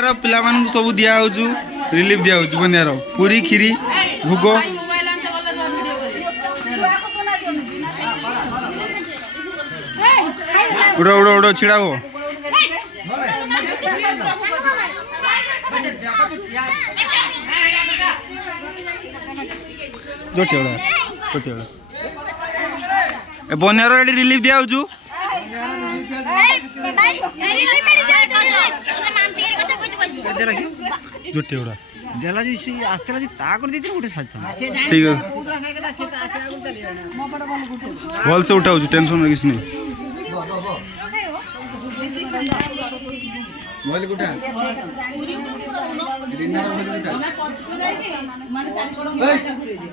बनियार पिला मान सब दिया रिलीफ दिया बनियार पूरी खीरी भोग उड़ा उड़ा उड़ा छिड़ा हो बनियार रिलीफ दिया जोटे उड़ा देला जी से आस्ते जी ता कर देती उठे साथ ठीक है बॉल से उठाओ टेंशन किसी नहीं मोबाइल उठा रिना रो उठा मैं पछको जाई के माने चाली कोड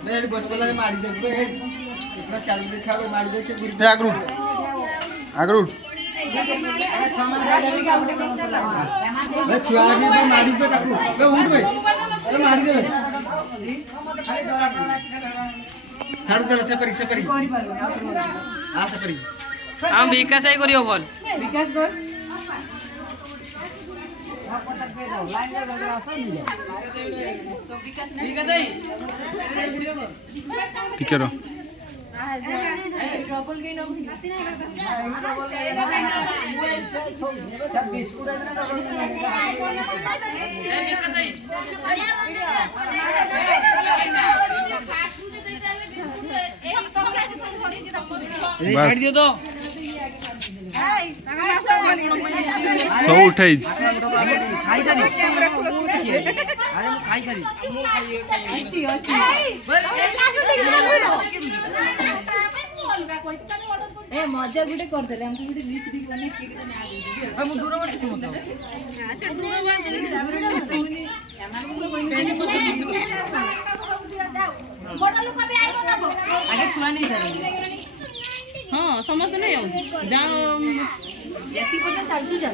मैं बस वाला मारी दे इतना चाली दिखावे मारी दे के आगरूट मैं छुआ जी तो मारी पे ताकू ए उठ बे ए मारी दे छाड़ चल से परी आ से परी हम विकास आई करियो बोल विकास कर विकास आई वीडियो कर ठीक है ट्रबल के नो बस दियो तो तो उठाई खाई सारी कैमरा पूरा अरे खाई सारी अच्छी अच्छी ए मजा गुटे कर देले हम गुटे लिस्ट दी बने केक ने आ गई हम दूर मत मत से दूर बड़ा लोग भी आइबो ना आगे छुआ नहीं सारी हां समझ नहीं आउ जा एती पर चलती जा